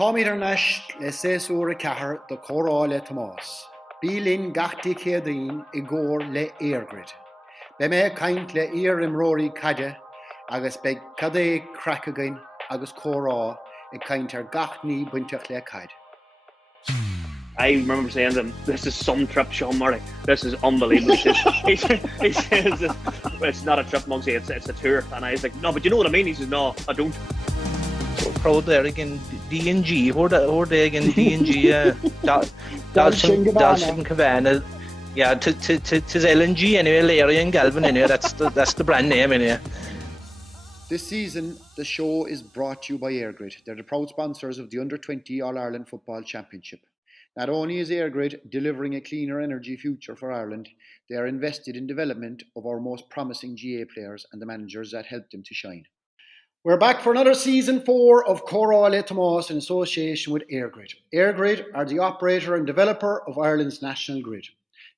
Comhrá le séasúr cethair do Comhrá Le Tomás. Bílinn gachtaí céadaoin I gcóir le EIRGRID. Be mé caint le imróí caide agus be cadé cracagain agus Comhrá I caint ar gachnaí buinteach le caid. I remember saying to him, "This is some trip, Sean Murray. This is unbelievable." he says, "It's not a trip, Muggsy. It's a tour." And I was like, "No, but you know what I mean." He says, "No, I don't." So proud there again, D&G. Who're there again, D&G. Dalshin Cabana. Yeah, to LNG anyway. Larry and Galvin anyway. That's the brand name anyway. This season, the show is brought to you by EIRGRID. They're the proud sponsors of the Under-20 All-Ireland Football Championship. Not only is EIRGRID delivering a cleaner energy future for Ireland, they are invested in development of our most promising GA players and the managers that help them to shine. We're back for another season 4 of Comhrá Le Tomás in association with EIRGRID. EIRGRID are the operator and developer of Ireland's national grid.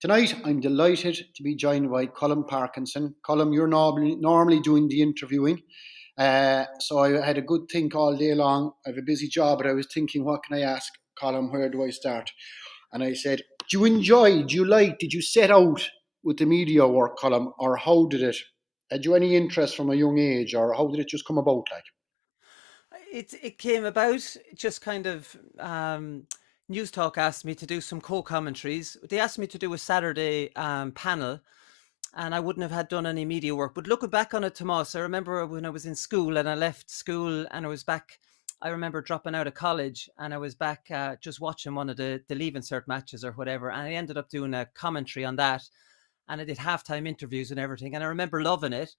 Tonight, I'm delighted to be joined by Colm Parkinson. Colm, you're normally doing the interviewing. So I had a good think all day long. I have a busy job, but I was thinking, what can I ask Colm? Where do I start? And I said, do you set out with the media work, Colm, or how did it? Had you any interest from a young age, or how did it just come about? It came about just kind of. News Talk asked me to do some co-commentaries. They asked me to do a Saturday panel, and I wouldn't have had done any media work. But looking back on it, Tomás, I remember when I was in school and I left school and I was back. I remember dropping out of college and I was back just watching one of the Leave Insert matches or whatever, and I ended up doing a commentary on that, and I did halftime interviews and everything, and I remember loving it.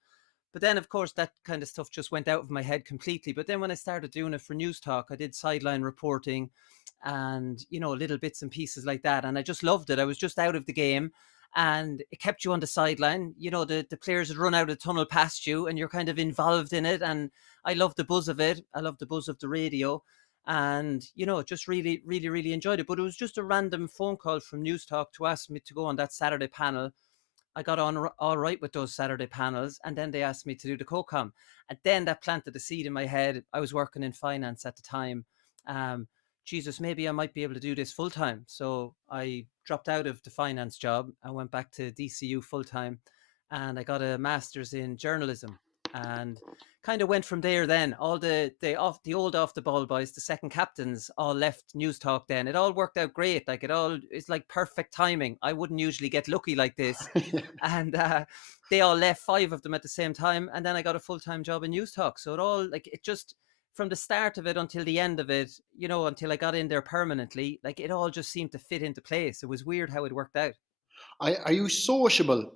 But then, of course, that kind of stuff just went out of my head completely. But then when I started doing it for News Talk, I did sideline reporting and, little bits and pieces like that. And I just loved it. I was just out of the game and it kept you on the sideline. The players would run out of the tunnel past you and you're kind of involved in it. And I love the buzz of it. I love the buzz of the radio. And, just really, really, really enjoyed it. But it was just a random phone call from News Talk to ask me to go on that Saturday panel. I got on all right with those Saturday panels, and then they asked me to do the co-com. And then that planted a seed in my head. I was working in finance at the time. Jesus, maybe I might be able to do this full time. So I dropped out of the finance job. I went back to DCU full time, and I got a master's in journalism. And kind of went from there then. All the old off the ball boys, the second captains, all left News Talk then. It all worked out great. It's like perfect timing. I wouldn't usually get lucky like this. And they all left, 5 of them at the same time. And then I got a full-time job in News Talk. So it just, from the start of it until the end of it, until I got in there permanently, it all just seemed to fit into place. It was weird how it worked out. Are you sociable?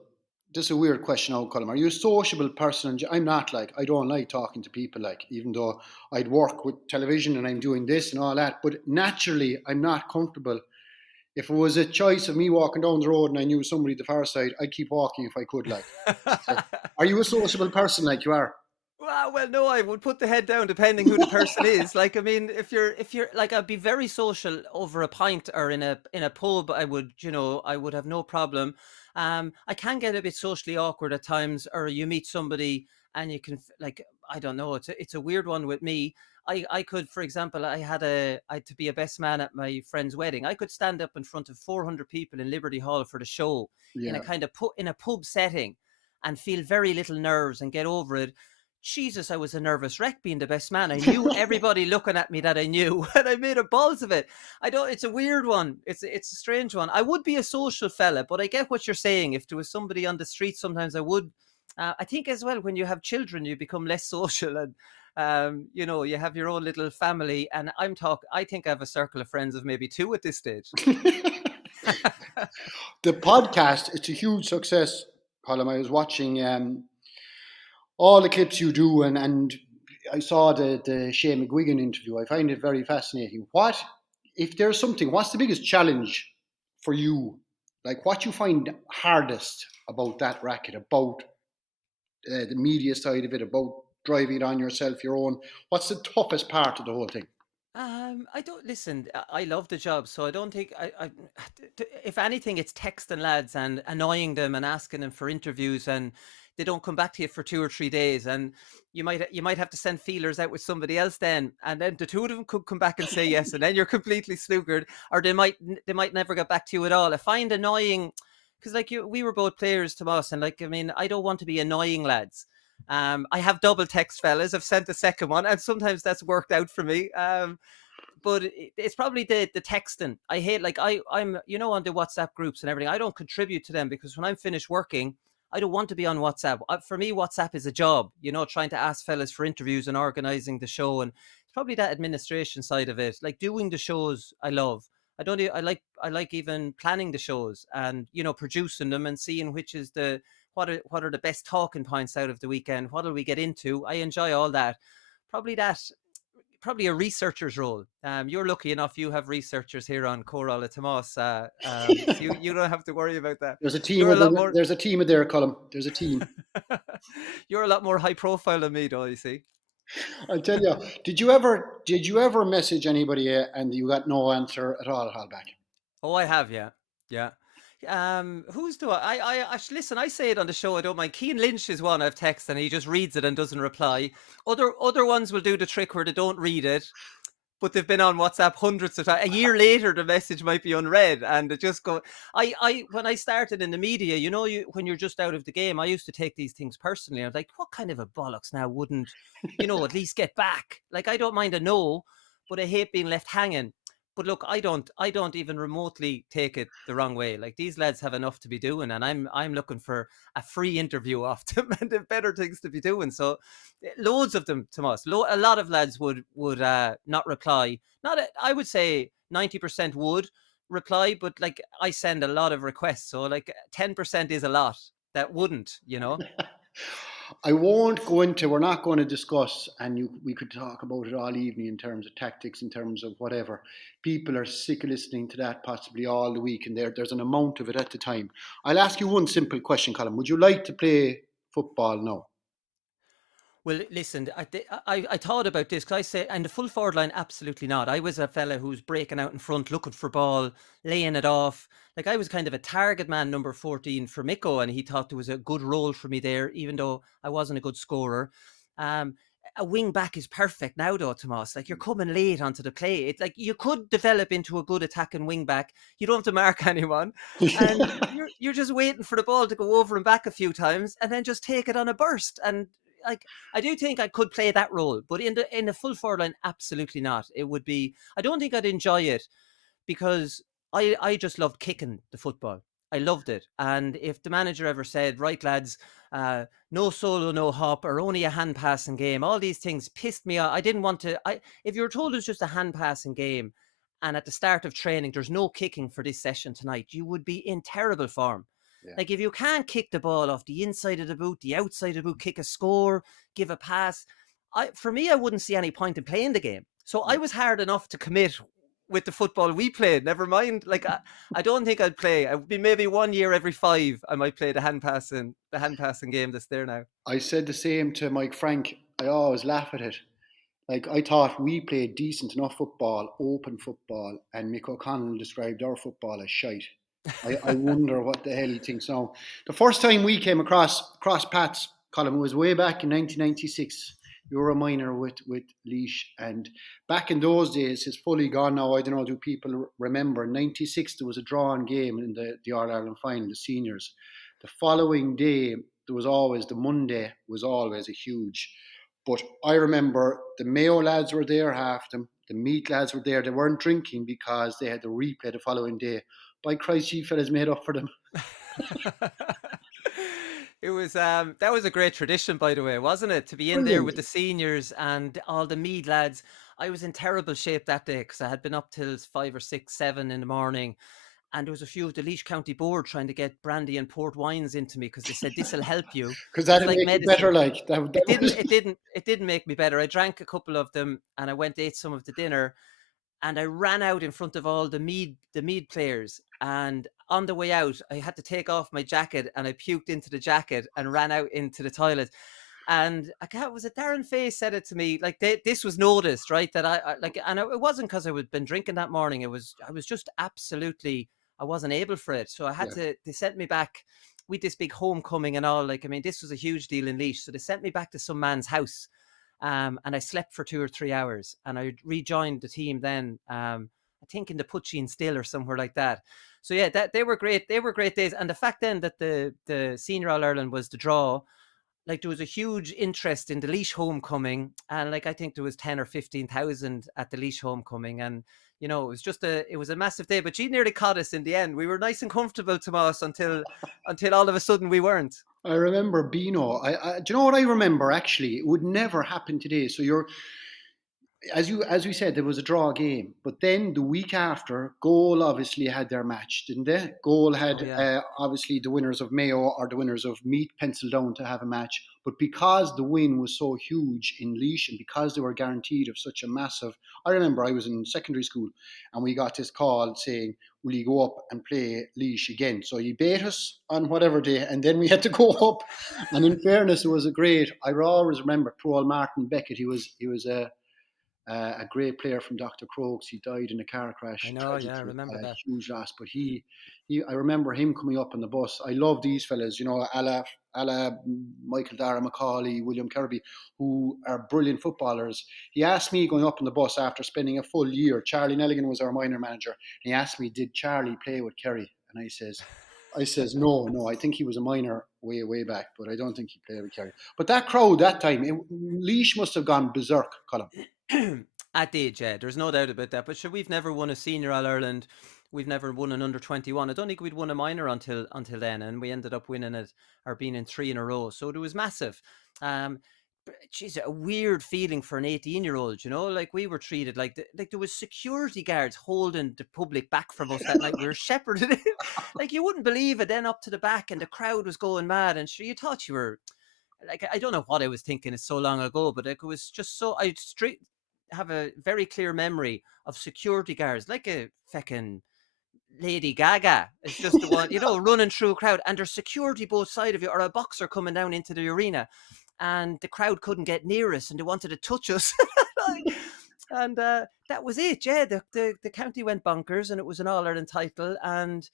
This is a weird question now, Colm. Are you a sociable person? I'm not. I don't like talking to people, even though I'd work with television and I'm doing this and all that, but naturally I'm not comfortable. If it was a choice of me walking down the road and I knew somebody at the far side, I'd keep walking if I could, So, are you a sociable person like you are? Well, no, I would put the head down depending who the person is. If you're I'd be very social over a pint or in a pub. I would have no problem. I can get a bit socially awkward at times, or you meet somebody and you can I don't know. It's a weird one with me. I could, for example, I had to be a best man at my friend's wedding. I could stand up in front of 400 people in Liberty Hall for the show in a kind of in a pub setting and feel very little nerves and get over it. Jesus, I was a nervous wreck being the best man. I knew everybody looking at me that I knew, and I made a balls of it. It's a weird one. It's a strange one. I would be a social fella, but I get what you're saying. If there was somebody on the street, sometimes I would. I think as well, when you have children, you become less social, and you have your own little family. And I think I have a circle of friends of maybe 2 at this stage. The podcast, it's a huge success, Colm. I was watching all the clips you do, and I saw the Shane McGuigan interview. I find it very fascinating. What's the biggest challenge for you? What you find hardest about that racket, about the media side of it, about driving it on yourself, your own? What's the toughest part of the whole thing? I don't listen. I love the job, so I don't think if anything, it's texting lads and annoying them and asking them for interviews and they don't come back to you for 2 or 3 days, and you might have to send feelers out with somebody else then, and then the two of them could come back and say yes, and then you're completely snookered, or they might never get back to you at all. I find annoying, because like we were both players, Tomás, and like, I mean, I don't want to be annoying lads. I have double text, fellas. I've sent the second one, and sometimes that's worked out for me. But it's probably the texting. I hate, like, I'm on the WhatsApp groups and everything. I don't contribute to them, because when I'm finished working, I don't want to be on WhatsApp. For me, WhatsApp is a job, trying to ask fellas for interviews and organizing the show. And it's probably that administration side of it. Like, doing the shows, I love. I like even planning the shows and, producing them and seeing which is what are the best talking points out of the weekend. What will we get into? I enjoy all that. Probably a researcher's role. You're lucky enough, you have researchers here on Comhrá Le Tomás, so you don't have to worry about that. There's a team. There's a team there, Colm. There's a team. You're a lot more high profile than me, though. You see. I'll tell you. Did you ever message anybody and you got no answer at all, Hallback? Oh, I have, yeah. Who's do I listen, I say it on the show, I don't mind. Cian Lynch is one I've texted and he just reads it and doesn't reply. Other ones will do the trick where they don't read it, but they've been on WhatsApp hundreds of times. A year later, the message might be unread, and it just go. When I started in the media, when you're just out of the game, I used to take these things personally. I was like, what kind of a bollocks now wouldn't, at least get back? Like, I don't mind a no, but I hate being left hanging. But look, I don't even remotely take it the wrong way. Like, these lads have enough to be doing, and I'm looking for a free interview off them, and they've better things to be doing. So, loads of them, Tomás. A lot of lads would not reply. I would say 90% would reply, but like, I send a lot of requests, so like 10% is a lot that wouldn't. I won't go into, we're not going to discuss, and we could talk about it all evening in terms of tactics, in terms of whatever. People are sick of listening to that possibly all the week, and there's an amount of it at the time. I'll ask you one simple question, Colm. Would you like to play football now? Well, listen, I thought about this, because I say, and the full forward line, absolutely not. I was a fella who was breaking out in front, looking for ball, laying it off. Like, I was kind of a target man, number 14 for Micko, and he thought there was a good role for me there, even though I wasn't a good scorer. A wing back is perfect now, though, Tomás. Like, you're coming late onto the play. It's like you could develop into a good attacking wing back. You don't have to mark anyone, and you're just waiting for the ball to go over and back a few times, and then just take it on a burst. And like, I do think I could play that role, but in the full forward line, absolutely not. It would be, I don't think I'd enjoy it, because I just loved kicking the football. I loved it. And if the manager ever said, right, lads, no solo, no hop, or only a hand passing game, all these things pissed me off. I didn't want to. If you were told it was just a hand passing game, and at the start of training, there's no kicking for this session tonight, you would be in terrible form. Yeah. Like, if you can't kick the ball off the inside of the boot, the outside of the boot, kick a score, give a pass, for me, I wouldn't see any point in playing the game. So I was hard enough to commit with the football we played. Never mind. Like, I don't think I'd play. I would be maybe 1 year every 5. I might play the hand passing game that's there now. I said the same to Mike Frank. I always laugh at it. Like, I thought we played decent enough football, open football, and Mick O'Connell described our football as shite. I wonder what the hell he thinks now. The first time we came across Pat's, Colm, was way back in 1996. You were a minor with Leash, and back in those days, it's fully gone now. I don't know, do people remember? In 96, there was a drawn game in the All-Ireland final, the seniors. The following day, the Monday was always a huge. But I remember the Mayo lads were there, half them. The Meath lads were there. They weren't drinking because they had the replay the following day. By Christ, you fellas made up for them. It was that was a great tradition, by the way, wasn't it? To be in there with the seniors and all the Meath lads. I was in terrible shape that day, because I had been up till 5 or 6, 7 in the morning, and there was a few of the Laois County Board trying to get brandy and port wines into me, because they said this will help you. Because that'll make you better. Like that. It didn't make me better. I drank a couple of them, and I went to eat some of the dinner. And I ran out in front of all the Meath players. And on the way out, I had to take off my jacket, and I puked into the jacket and ran out into the toilet. And was it Darren Fay said it to me? Like, this was noticed, right? That it wasn't because I had been drinking that morning. I was just absolutely, I wasn't able for it. So I had to. They sent me back we this big homecoming and all. Like, I mean, this was a huge deal in Laois. So they sent me back to some man's house, and I slept for 2 or 3 hours, and I rejoined the team then. I think in the Puchin Still or somewhere like that. So yeah, that they were great. They were great days. And the fact then that the Senior All Ireland was the draw, like there was a huge interest in the Laois homecoming, and like I think there was 10 or 15,000 at the Laois homecoming, and it was just it was a massive day. But she nearly caught us in the end. We were nice and comfortable, Tomás, until all of a sudden we weren't. I remember Beano. Do you know what I remember? Actually, it would never happen today. So as we said, there was a draw game, but then the week after, Goal obviously had their match, didn't they? Goal had obviously the winners of Mayo or the winners of Meath penciled down to have a match, but because the win was so huge in Laois and because they were guaranteed of such a massive, I remember I was in secondary school and we got this call saying, will you go up and play Laois again? So he beat us on whatever day, and then we had to go up. And in fairness, it was I always remember poor old Martin Beckett. He was a great player from Dr. Crokes. He died in a car crash. I know, I remember that. Huge loss. But I remember him coming up on the bus. I love these fellas, a la Michael Dara McCauley, William Kirby, who are brilliant footballers. He asked me going up on the bus after spending a full year. Charlie Nelligan was our minor manager. And he asked me, did Charlie play with Kerry? And I says, no, I think he was a minor way back, but I don't think he played with Kerry. But that crowd that time, Laois must have gone berserk, Colm. At the age, there's no doubt about that. But sure, we've never won a Senior All Ireland. We've never won an under-21. I don't think we'd won a minor until then, and we ended up winning it or being in 3 in a row. So it was massive. Geez, a weird feeling for an 18-year-old, like we were treated like there was security guards holding the public back from us that night. We were shepherded in. Like you wouldn't believe it. Then up to the back, and the crowd was going mad, and sure, you thought you were. Like, I don't know what I was thinking. It's so long ago, but like, it was just so. I have a very clear memory of security guards, like a feckin' Lady Gaga. It's just the one, running through a crowd, and there's security both sides of you, or a boxer coming down into the arena, and the crowd couldn't get near us, and they wanted to touch us. And that was it. Yeah, the county went bonkers, and it was an All-Ireland title, and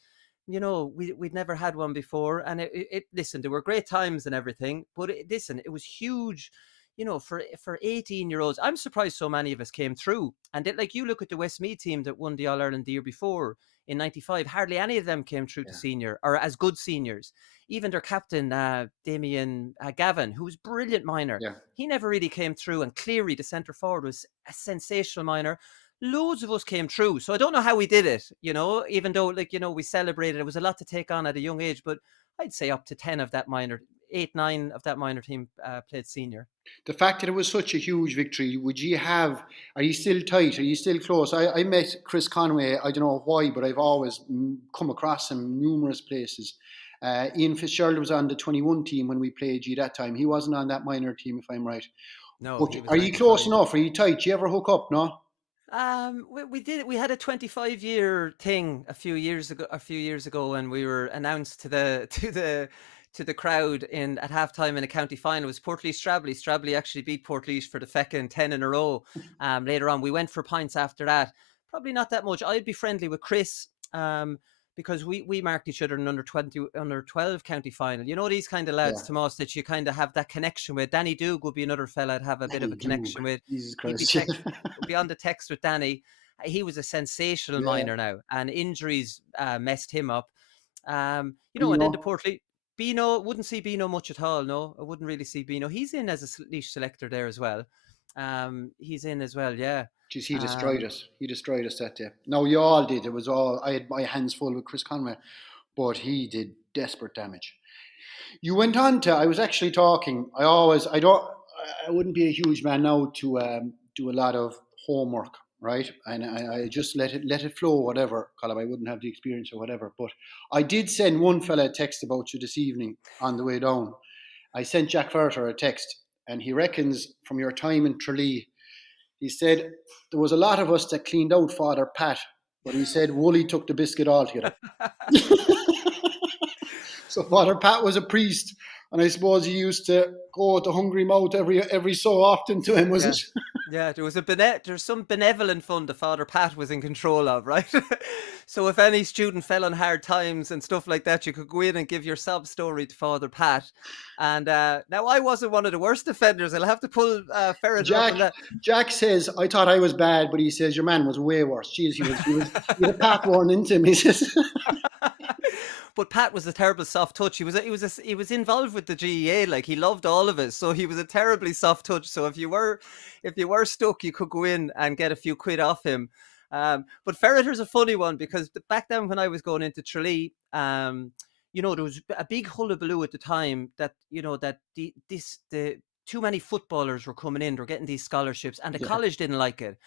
we'd never had one before, and it listen, there were great times and everything, but it was huge, for 18-year-olds. I'm surprised so many of us came through, and like you look at the Westmeath team that won the All-Ireland the year before in 95, hardly any of them came through to senior or as good seniors. Even their captain, Damien Gavin, who was brilliant minor, he never really came through, and Cleary, the centre forward, was a sensational minor. Loads of us came through. So I don't know how we did it, even though, we celebrated. It was a lot to take on at a young age, but I'd say up to 10 of that minor, 8, 9 of that minor team played senior. The fact that it was such a huge victory, are you still tight? Are you still close? I met Chris Conway, I don't know why, but I've always come across him numerous places. Ian Fitzgerald was on the 21 team when we played you that time. He wasn't on that minor team, if I'm right. No. But are you close enough? Are you tight? Do you ever hook up, no? We did. We had a 25-year thing a few years ago, and we were announced to the crowd at halftime in a county final. It was Portlaoise Tralee. Tralee actually beat Portlaoise for the feckin' 10 in a row. Later on, we went for pints after that. Probably not that much. I'd be friendly with Chris. Because we marked each other in under 12 county final. These kind of lads, Tomás, that you kind of have that connection with. Danny Doug would be another fella I'd have a bit of a connection with. Jesus Christ. He'd be on the text with Danny. He was a sensational minor now, and injuries messed him up. And then the Portlaoise, Beano, wouldn't see Beano much at all. No, I wouldn't really see Beano. He's in as a Laois selector there as well. He's in as well, yeah. Jeez, he destroyed us. He destroyed us that day. No, you all did. It was all. I had my hands full with Chris Conway, but he did desperate damage. You went on to. I was actually talking. I wouldn't be a huge man now to do a lot of homework, right? And I just let it flow, whatever. Colm, I wouldn't have the experience or whatever. But I did send one fella a text about you this evening on the way down. I sent Jack Ferter a text, and he reckons from your time in Tralee. He said there was a lot of us that cleaned out Father Pat, but he said Wooly took the biscuit altogether. So Father Pat was a priest, and I suppose he used to go with the hungry mouth every so often to him, was it? Yeah, there's some benevolent fund that Father Pat was in control of, right? So if any student fell on hard times and stuff like that, you could go in and give your sob story to Father Pat. And now I wasn't one of the worst offenders. I'll have to pull Ferreter up on that. Jack says, I thought I was bad, but he says your man was way worse. Jeez, he had a pat worn into him. He says. But Pat was a terrible soft touch. He was involved with the GEA, like he loved all of us. So he was a terribly soft touch. So if you were stuck, you could go in and get a few quid off him. But Ferreter's a funny one because back then when I was going into Tralee, there was a big hullabaloo at the time that the too many footballers were coming in, they're getting these scholarships, and the college didn't like it.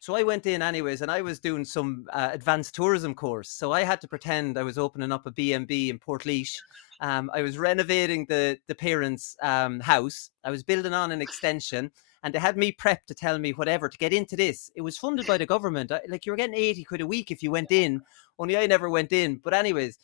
So I went in anyways, and I was doing some advanced tourism course. So I had to pretend I was opening up a B&B in Portlaoise. I was renovating the parents' house. I was building on an extension, and they had me prepped to tell me whatever to get into this. It was funded by the government. Like you were getting 80 quid a week if you went in. Only I never went in. But anyways,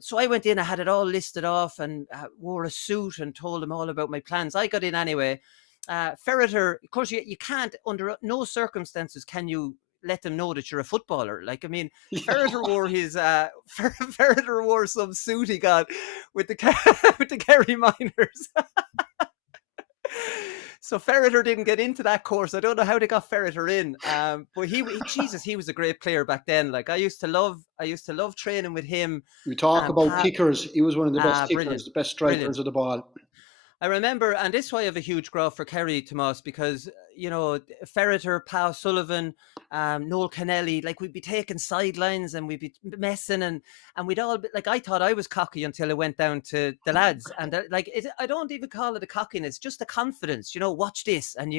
so I went in. I had it all listed off and wore a suit and told them all about my plans. I got in anyway. Ferreter, of course, you can't, under no circumstances can you let them know that you're a footballer. Like, I mean, Ferreter wore his Ferreter wore some suit he got with the Kerry Miners. So Ferreter didn't get into that course. I don't know how they got Ferreter in. But he was a great player back then. Like I used to love training with him. We talk about kickers. He was one of the best kickers, brilliant. The best strikers of the ball. I remember, and this is why I have a huge graph for Kerry, Tomás, because, Ferreter, Pa Sullivan, Noel Kennelly, like we'd be taking sidelines and we'd be messing and we'd all be, like, I thought I was cocky until I went down to the lads. And I don't even call it a cockiness, just a confidence, watch this. And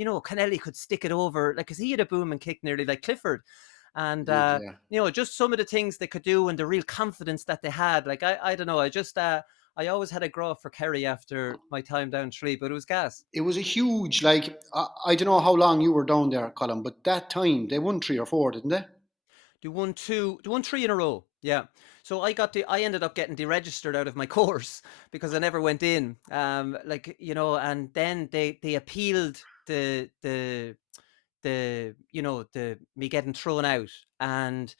Kennelly could stick it over, like, because he had a booming kick nearly like Clifford. And, just some of the things they could do and the real confidence that they had. Like, I don't know, I always had a graph for Kerry after my time down Tralee, but it was gas. It was a huge, like, I don't know how long you were down there, Colm, but that time they won 3 or 4, didn't they? They won 3 in a row. Yeah. So I ended up getting deregistered out of my course because I never went in. And then they appealed the me getting thrown out, and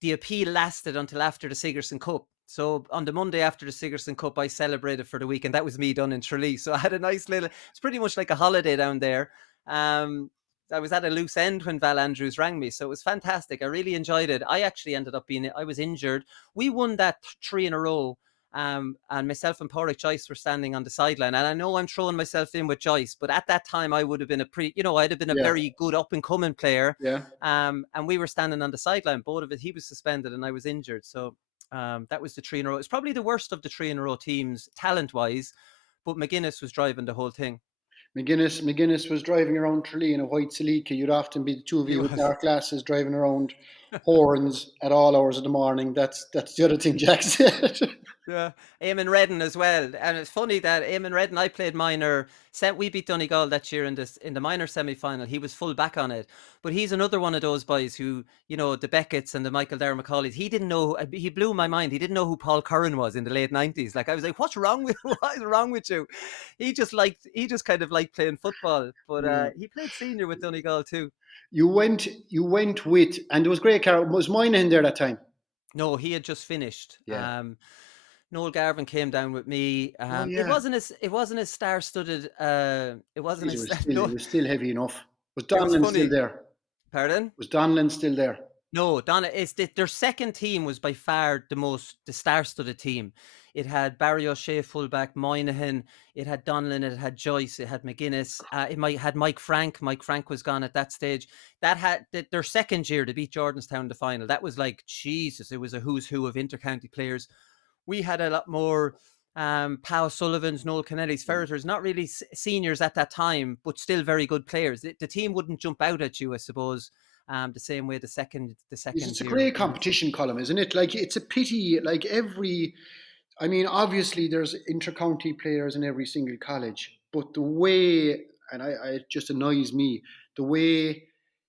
the appeal lasted until after the Sigerson Cup. So on the Monday after the Sigerson Cup, I celebrated for the week, and that was me done in Tralee. So I had a nice it's pretty much like a holiday down there. I was at a loose end when Val Andrews rang me, so it was fantastic. I really enjoyed it. I actually ended up I was injured. We won that 3 in a row. And myself and Pádraig Joyce were standing on the sideline. And I know I'm throwing myself in with Joyce, but at that time I would have been I'd have been a very good up and coming player. Yeah. And we were standing on the sideline. Both of it, he was suspended and I was injured. So that was the 3 in a row. It's probably the worst of the 3 in a row teams talent wise, but McGuinness was driving the whole thing. McGuinness was driving around Tralee in a white Celica. You'd often be the two of you with dark glasses driving around horns at all hours of the morning. That's the other thing Jack said. Yeah, Eamon Redden as well. And it's funny that Eamon Redden, I played minor. We beat Donegal that year in the minor semi-final. He was full back on it. But he's another one of those boys who, the Beckett's and the Michael Dara McCauley's, he didn't know, he blew my mind. He didn't know who Paul Curran was in the late 90s. Like, I was like, what is wrong with you? He just kind of liked playing football. But he played senior with Donegal too. You went with, and there was great car. Was Moynihan there that time? No, he had just finished. Yeah. Noel Garvin came down with me. It wasn't as star-studded. It wasn't. It was still heavy enough. Was Donlan still there? Pardon? Was Donlan still there? No, their second team was by far the star-studded team. It had Barry O'Shea fullback, Moynihan. It had Donlan. It had Joyce. It had McGuinness. Had Mike Frank. Mike Frank was gone at that stage. That had their second year to beat Jordanstown in the final. That was like Jesus. It was a who's who of intercounty players. We had a lot more Pa Sullivan's, Noel Kennelly's, Ferreters, not really seniors at that time, but still very good players. The team wouldn't jump out at you, I suppose, the same way the second. It's a great competition, Colm, isn't it? Like, it's a pity. Like obviously there's inter-county players in every single college, but the way, and it just annoys me, the way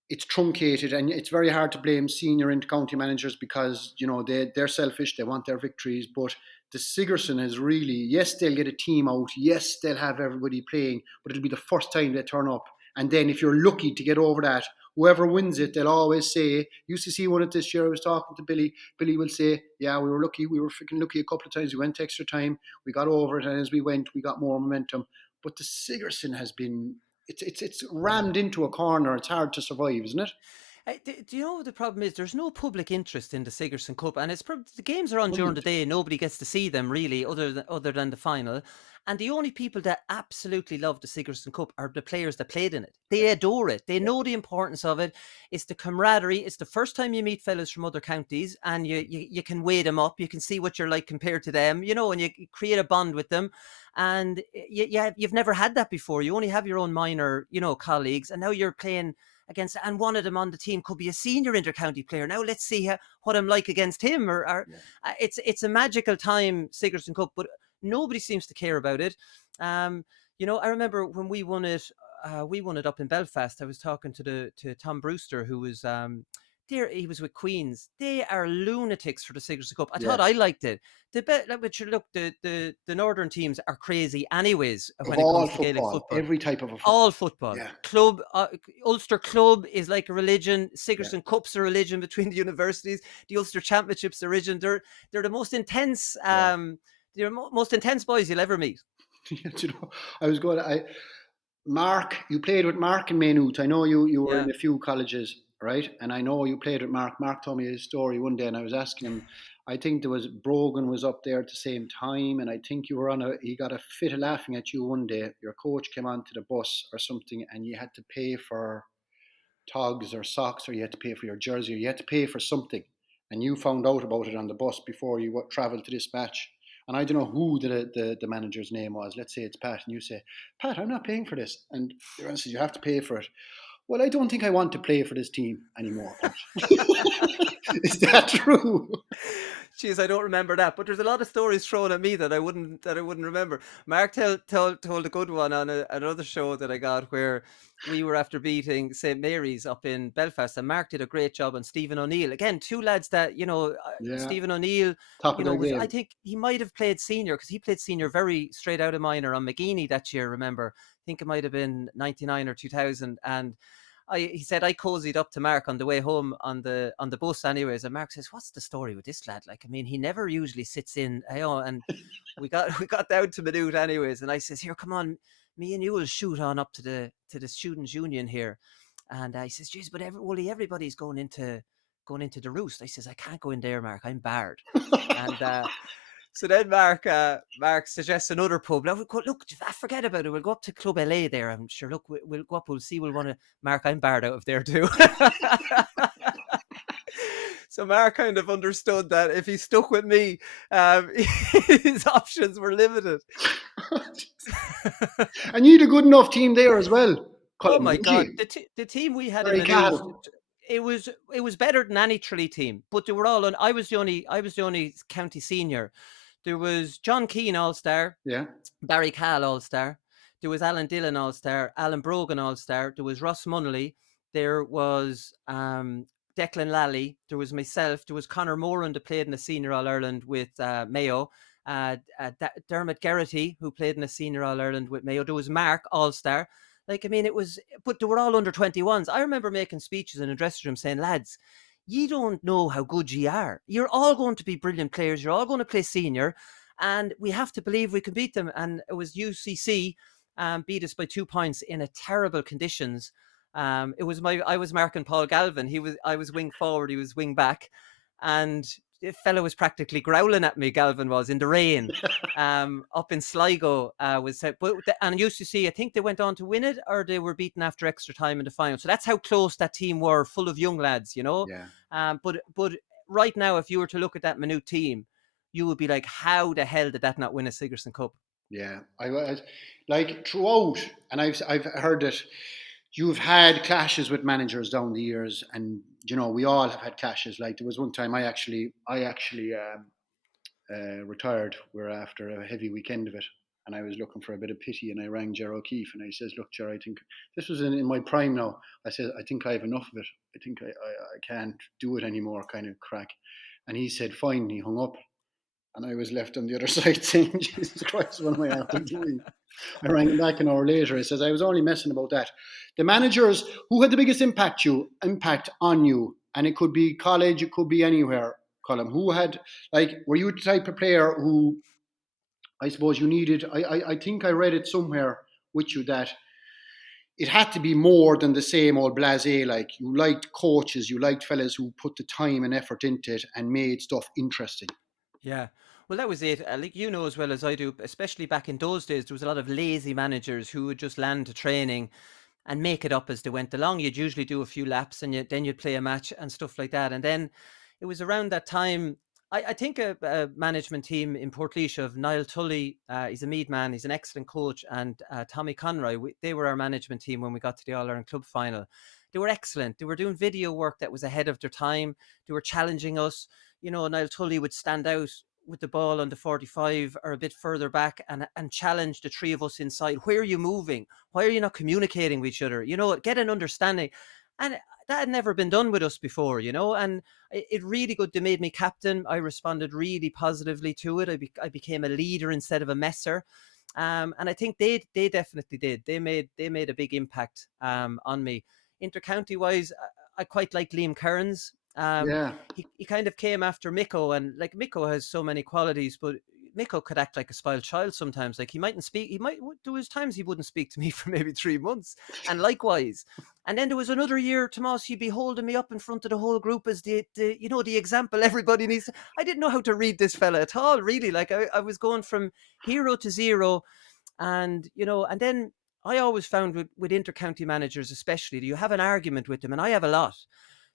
it's truncated, and it's very hard to blame senior inter-county managers because, they're selfish, they want their victories, but the Sigerson is really, yes, they'll get a team out, yes, they'll have everybody playing, but it'll be the first time they turn up And then if you're lucky to get over that, whoever wins it, they'll always say, used to see one at this year, I was talking to Billy. Billy will say, yeah, we were lucky. We were freaking lucky a couple of times. We went to extra time. We got over it. And as we went, we got more momentum. But the Sigerson has been, it's rammed into a corner. It's hard to survive, isn't it? Do you know what the problem is? There's no public interest in the Sigerson Cup, and it's the games are on during the day. Nobody gets to see them really, other than the final. And the only people that absolutely love the Sigerson Cup are the players that played in it. They adore it. They know the importance of it. It's the camaraderie. It's the first time you meet fellas from other counties, and you can weigh them up. You can see what you're like compared to them, and you create a bond with them. And you've never had that before. You only have your own minor, colleagues, and now you're playing against, and one of them on the team could be a senior intercounty player. Now let's see what I'm like against him. It's a magical time, Sigerson Cup, but nobody seems to care about it. I remember when we won it up in Belfast. I was talking to Tom Brewster, who was he was with Queens. They are lunatics for the Sigerson Cup. I thought I liked it. The northern teams are crazy anyways when it comes to Gaelic football. Every type of a football. All football. Yeah. Club, Ulster Club is like a religion. Sigerson Cup's a religion between the universities. The Ulster Championships are a religion. They're the most intense. They're most intense boys you'll ever meet. Mark, you played with Mark in Maynooth. I know you were in a few colleges, right? And I know you played with Mark. Mark told me his story one day, and I was asking him. I think Brogan was up there at the same time, and I think you were he got a fit of laughing at you one day. Your coach came onto the bus or something, and you had to pay for togs or socks, or you had to pay for your jersey, or you had to pay for something, and you found out about it on the bus before you travelled to this match. And I don't know who the manager's name was. Let's say it's Pat, and you say, Pat, I'm not paying for this. And the answer is, you have to pay for it. Well, I don't think I want to play for this team anymore, Pat. Is that true? Jeez, I don't remember that, but there's a lot of stories thrown at me that I wouldn't remember. Mark told a good one on another show that I got, where we were after beating St. Mary's up in Belfast, and Mark did a great job on Stephen O'Neill. Again, two lads that Stephen O'Neill, I think he might have played senior, because he played senior very straight out of minor on McGeeney that year. Remember, I think it might have been 99 or 2000, and he said I cozied up to Mark on the way home on the bus anyways, and Mark says, what's the story with this lad? Like, I mean, he never usually sits in, and we got down to Maynooth anyways, and I says, here, come on, me and you will shoot on up to the students' union here. And he says, geez, but everybody's going into the roost. I says, I can't go in there, Mark, I'm barred. And so then Mark suggests another pub. Now, look, forget about it. We'll go up to Club LA there. I'm sure, look, we'll go up, we'll see, we'll want to... Mark, I'm barred out of there too. So Mark kind of understood that if he stuck with me, his options were limited. And you had a good enough team there as well. Oh my God, the team we had in the news, it was better than any Tralee team, but they were all on. I was the only county senior. There was John Keane All-Star, Barry Cahill All-Star. There was Alan Dillon All-Star, Alan Brogan All-Star. There was Ross Munnelly. There was Declan Lally. There was myself. There was Conor Moran that played in the Senior All-Ireland with Mayo. Dermot Geraghty, who played in the Senior All-Ireland with Mayo. There was Mark All-Star. Like, I mean, but they were all under 21s. I remember making speeches in a dressing room saying, lads, you don't know how good you are. You're all going to be brilliant players. You're all going to play senior, and we have to believe we can beat them. And it was UCC beat us by 2 points in a terrible conditions. I was marking Paul Galvin. I was wing forward. He was wing back, and the fellow was practically growling at me. Galvin was in the rain, up in Sligo. And UCC, I think they went on to win it, or they were beaten after extra time in the final. So that's how close that team were, full of young lads, Yeah. But right now, if you were to look at that Maynooth team, you would be like, how the hell did that not win a Sigerson Cup? Yeah, I like throughout, and I've heard that you've had clashes with managers down the years, and we all have had clashes. Like, there was one time I actually retired. We're after a heavy weekend of it, and I was looking for a bit of pity, and I rang Ger O'Keefe, and I says, look, Ger, I think this was in my prime now. I said, I think I have enough of it. I think I can't do it anymore, kind of crack. And he said, fine. He hung up. And I was left on the other side saying, Jesus Christ, what am I after doing? I rang him back an hour later. He says, I was only messing about that. The managers, who had the biggest impact on you? And it could be college, it could be anywhere, Colm. Who had, were you the type of player who, I suppose you needed, I think I read it somewhere with you that it had to be more than the same old blasé. Like, you liked coaches, you liked fellas who put the time and effort into it and made stuff interesting. Yeah. Well, that was it. Like you know as well as I do, especially back in those days, there was a lot of lazy managers who would just land to training and make it up as they went along. You'd usually do a few laps and then you'd play a match and stuff like that. And then it was around that time, I think a management team in Portlaoise of Niall Tully, he's a Mead man, he's an excellent coach, and Tommy Conroy, they were our management team when we got to the All-Ireland Club final. They were excellent. They were doing video work that was ahead of their time. They were challenging us. You know, Niall Tully would stand out with the ball on the 45 or a bit further back and challenge the three of us inside. Where are you moving? Why are you not communicating with each other? You know, get an understanding. And that had never been done with us before, you know, and it really good. They made me captain. I responded really positively to it. I became a leader instead of a messer. And I think they definitely did. They made a big impact on me. Intercounty wise, I quite like Liam Kearns. Yeah. He kind of came after Micko, and like Micko has so many qualities, but Micko could act like a spoiled child sometimes. Like he might there was times he wouldn't speak to me for maybe 3 months, and likewise. And then there was another year, Tomás, he'd be holding me up in front of the whole group as the example everybody needs. I didn't know how to read this fella at all, really. Like I was going from hero to zero, and and then I always found with intercounty managers, especially, you have an argument with them, and I have a lot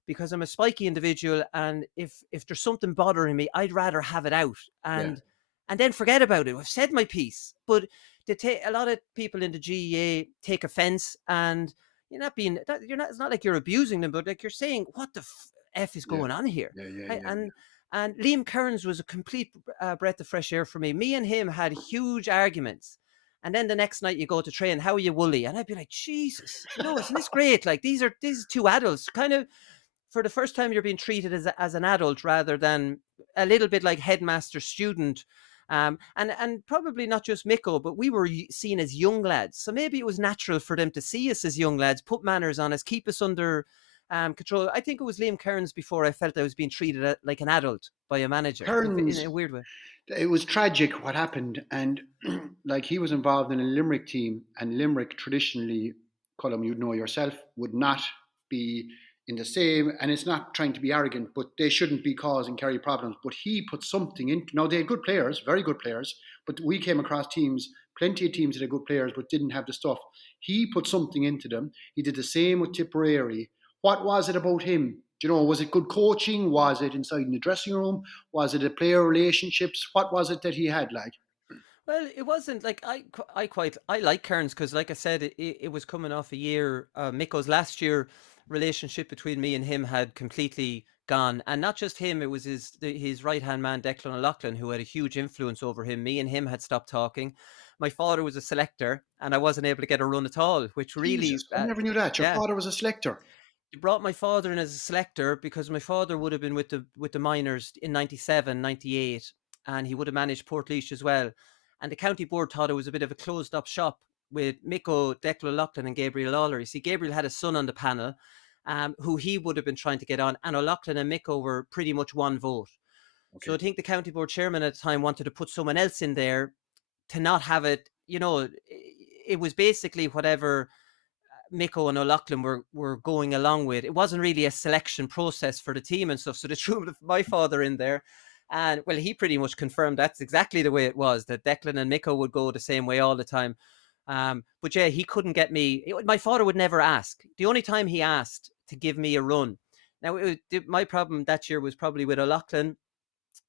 because I'm a spiky individual, and if there's something bothering me, I'd rather have it out and then forget about it. I've said my piece, but a lot of people in the GEA take offence, and you're not being that you're not. It's not like you're abusing them, but like you're saying, what the f is going on here? And Liam Kearns was a complete breath of fresh air for me. Me and him had huge arguments. And then the next night you go to train, how are you, Wooly? And I'd be like, Jesus, isn't this great? Like these are two adults, kind of, for the first time you're being treated as an adult rather than a little bit like headmaster student. And probably not just Micko, but we were seen as young lads. So maybe it was natural for them to see us as young lads, put manners on us, keep us under control. I think it was Liam Kearns before I felt I was being treated like an adult by a manager Kearns, in a weird way. It was tragic what happened, and like he was involved in a Limerick team, and Limerick traditionally, Colm, you'd know yourself, would not be in the same, and it's not trying to be arrogant, but they shouldn't be causing Kerry problems. But he put something into. Now they had good players, very good players, but we came across teams, plenty of teams that had good players, but didn't have the stuff. He put something into them. He did the same with Tipperary. What was it about him? Do you know, was it good coaching? Was it inside in the dressing room? Was it the player relationships? What was it that he had like? Well, it wasn't like I like Kearns because, like I said, it was coming off a year. Micko's last year relationship between me and him had completely gone, and not just him. It was his right hand man, Declan O'Loughlin, who had a huge influence over him. Me and him had stopped talking. My father was a selector, and I wasn't able to get a run at all, which really, Jesus, I never knew that. Your father was a selector. He brought my father in as a selector because my father would have been with the minors in 97, 98, and he would have managed Portlaoise as well. And the county board thought it was a bit of a closed up shop with Micko, Declan O'Loughlin and Gabriel Lawler. You see, Gabriel had a son on the panel who he would have been trying to get on, and O'Loughlin and Micko were pretty much one vote. Okay. So I think the county board chairman at the time wanted to put someone else in there to not have it, it was basically whatever Micko and O'Loughlin were going along with. It wasn't really a selection process for the team and stuff. So they threw my father in there. And well, he pretty much confirmed that's exactly the way it was, that Declan and Micko would go the same way all the time. But yeah, he couldn't get me. My father would never ask. The only time he asked to give me a run. Now, my problem that year was probably with O'Loughlin.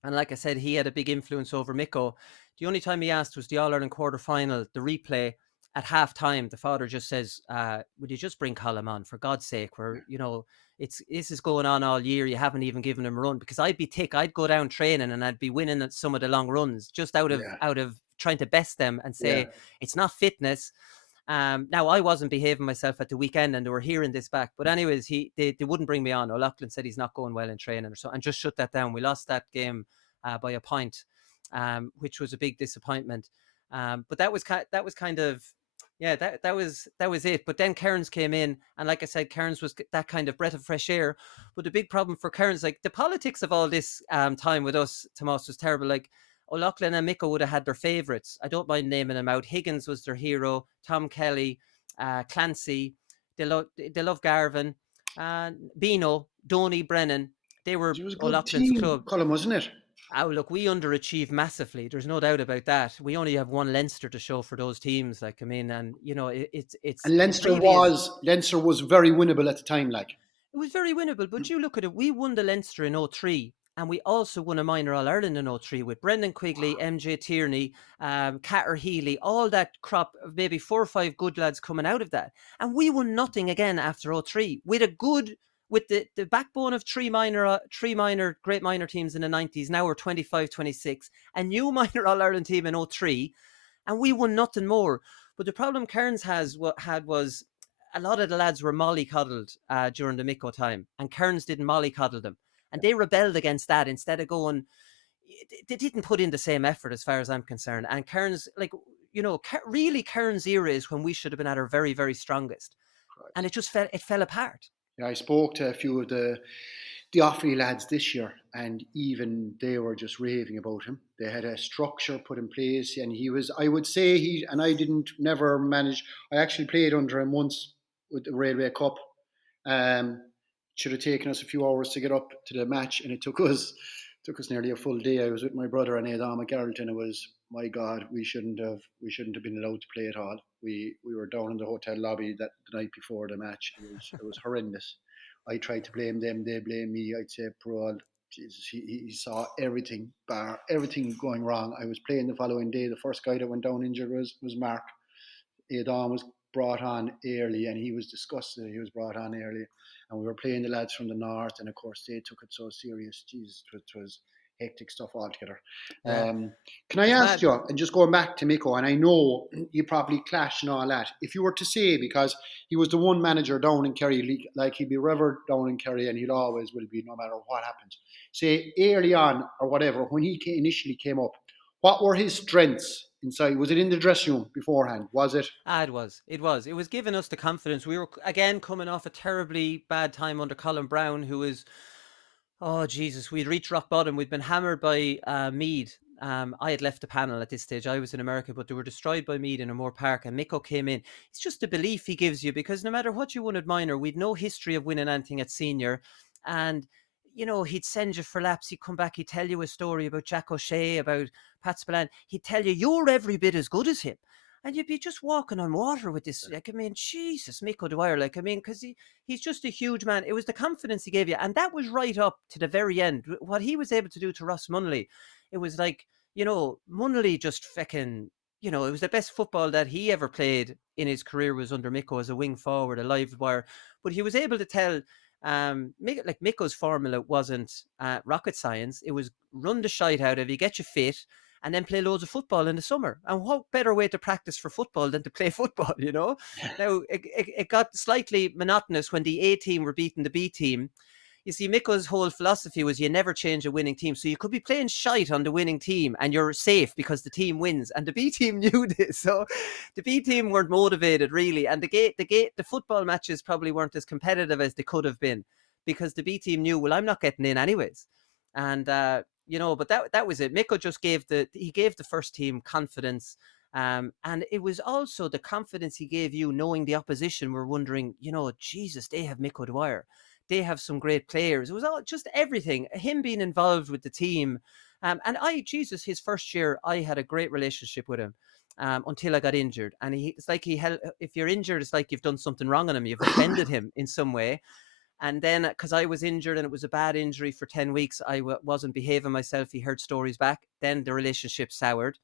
And like I said, he had a big influence over Micko. The only time he asked was the All-Ireland quarter-final, the replay. At half time, the father just says, would you just bring Colm on, for God's sake? This is going on all year. You haven't even given him a run. Because I'd be thick. I'd go down training and I'd be winning at some of the long runs just out of trying to best them and say it's not fitness. Now, I wasn't behaving myself at the weekend and they were hearing this back. But anyways, they wouldn't bring me on. O'Loughlin said he's not going well in training or so, and just shut that down. We lost that game by a point. which was a big disappointment. But that was kind of, yeah, that was it. But then Cairns came in, and like I said, Cairns was that kind of breath of fresh air. But the big problem for Cairns, like the politics of all this time with us, Tomás, was terrible. Like O'Loughlin and Micko would have had their favourites. I don't mind naming them out. Higgins was their hero. Tom Kelly, Clancy. They love Garvin, Beano, Donny, Brennan. They were It was a good O'Loughlin's team, club. Colm, wasn't it? Oh, look, we underachieved massively. There's no doubt about that. We only have one Leinster to show for those teams. Like, I mean, and you know, And Leinster was very winnable at the time. Like, it was very winnable. But you look at it, we won the Leinster in 03, and we also won a minor All Ireland in 03 with Brendan Quigley, MJ Tierney, Catter Healy, all that crop of maybe 4 or 5 good lads coming out of that, and we won nothing again after 03 with the backbone of three minor great minor teams in the 90s. Now we're 25, 26, a new minor All Ireland team in 03, and we won nothing more. But the problem Cairns had was a lot of the lads were mollycoddled during the Micko time, and Cairns didn't mollycoddle them, and they rebelled against that instead of going. They didn't put in the same effort, as far as I'm concerned. And Cairns, like, you know, really Cairns' era is when we should have been at our very, very strongest, and it just fell apart. Yeah, I spoke to a few of the Offaly lads this year, and even they were just raving about him. They had a structure put in place, and he was, I would say, and I never manage. I actually played under him once with the Railway Cup. Should have taken us a few hours to get up to the match, and it took us nearly a full day. I was with my brother and Adam Garrett, and it was, my God, we shouldn't have been allowed to play at all. We were down in the hotel lobby the night before the match. It was horrendous. I tried to blame them, they blame me. I'd say, Parole, Jesus, he saw everything going wrong. I was playing the following day. The first guy that went down injured was Mark. Adam was brought on early, and he was disgusted. He was brought on early, and we were playing the lads from the north, and of course they took it so serious. Jesus, it was hectic stuff altogether. Yeah. Can I ask you, and just going back to Micko, and I know you probably clash and all that, if you were to say, because he was the one manager down in Kerry, like he'd be revered down in Kerry, and he'd always will be no matter what happens. Say early on or whatever, when he initially came up, what were his strengths inside? Was it in the dressing room beforehand? Was it? It was. It was giving us the confidence. We were again coming off a terribly bad time under Colin Brown, who was, oh Jesus, we'd reached rock bottom. We'd been hammered by Meath. I had left the panel at this stage. I was in America, but they were destroyed by Meath in O'Moore Park, and Micko came in. It's just the belief he gives you, because no matter what you won at minor, we'd no history of winning anything at senior, and you know, he'd send you for laps. He'd come back. He'd tell you a story about Jack O'Shea, about Pat Spillane. He'd tell you you're every bit as good as him, and you'd be just walking on water with this. Like, I mean, Jesus, Micko Dwyer. Like, I mean, because he's just a huge man. It was the confidence he gave you, and that was right up to the very end. What he was able to do to Ross Munnelly, it was like, you know, Munnelly just fucking, you know, it was the best football that he ever played in his career was under Micko as a wing forward, a live wire. But he was able to tell. Like Micko's formula wasn't rocket science. It was run the shite out of you, get you fit, and then play loads of football in the summer. And what better way to practice for football than to play football, you know? Now, it got slightly monotonous when the A team were beating the B team. You see, Micko's whole philosophy was you never change a winning team. So you could be playing shite on the winning team and you're safe because the team wins. And the B team knew this. So the B team weren't motivated really. And the football matches probably weren't as competitive as they could have been, because the B team knew, well, I'm not getting in anyways. And, you know, but that was it. Micko just gave the first team confidence. And it was also the confidence he gave you, knowing the opposition were wondering, you know, Jesus, they have Micko Dwyer. They have some great players. It was all just everything. Him being involved with the team. And Jesus, his first year, I had a great relationship with him until I got injured. And it's like if you're injured, it's like you've done something wrong on him. You've offended him in some way. And then, because I was injured and it was a bad injury for 10 weeks, I wasn't behaving myself. He heard stories back. Then the relationship soured.